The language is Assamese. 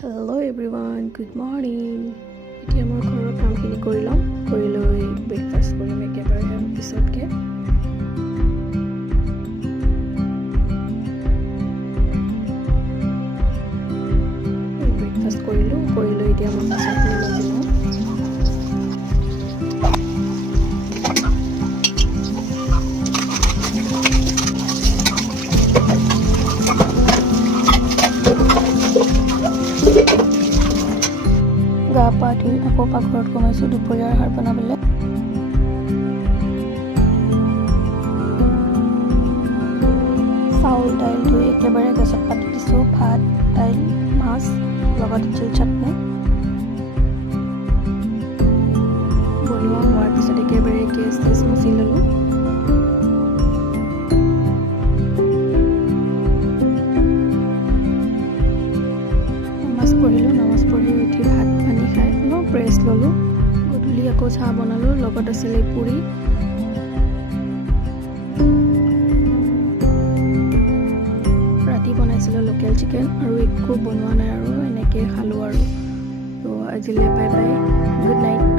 Hello everyone, good morning. এতিয়া মই ঘৰৰ কামখিনি কৰি লম, কৰি লৈ ব্ৰেকফাষ্ট কৰিম একেবাৰে পিছতকে। ব্ৰেকফাষ্ট কৰিলোঁ, কৰি লৈ এতিয়া মই বাচনখিনি মাজি লওঁ। গা পা ধুই আকৌ পাকঘৰত সোমাইছোঁ দুপৰীয়াৰ আহাৰ বনাবলৈ। চাউল দাইল ধুই একেবাৰে গেছত পাতি দিছোঁ। ভাত, দাইল, মাছ লগত তিল চাটনি বনোৱা হোৱাৰ পিছত একেবাৰে গেছ মুচি ল'লোঁ। নামাজ পঢ়ি উঠি ভাত পানী খাই অলপ ৰেষ্ট ল'লোঁ। গধূলি আকৌ চাহ বনালোঁ, লগত আছিলে পুৰি। ৰাতি বনাইছিলোঁ লোকেল চিকেন আৰু একো বনোৱা নাই আৰু এনেকৈ খালোঁ আৰু। তো আজিলৈ বাই বাই, গুড নাইট।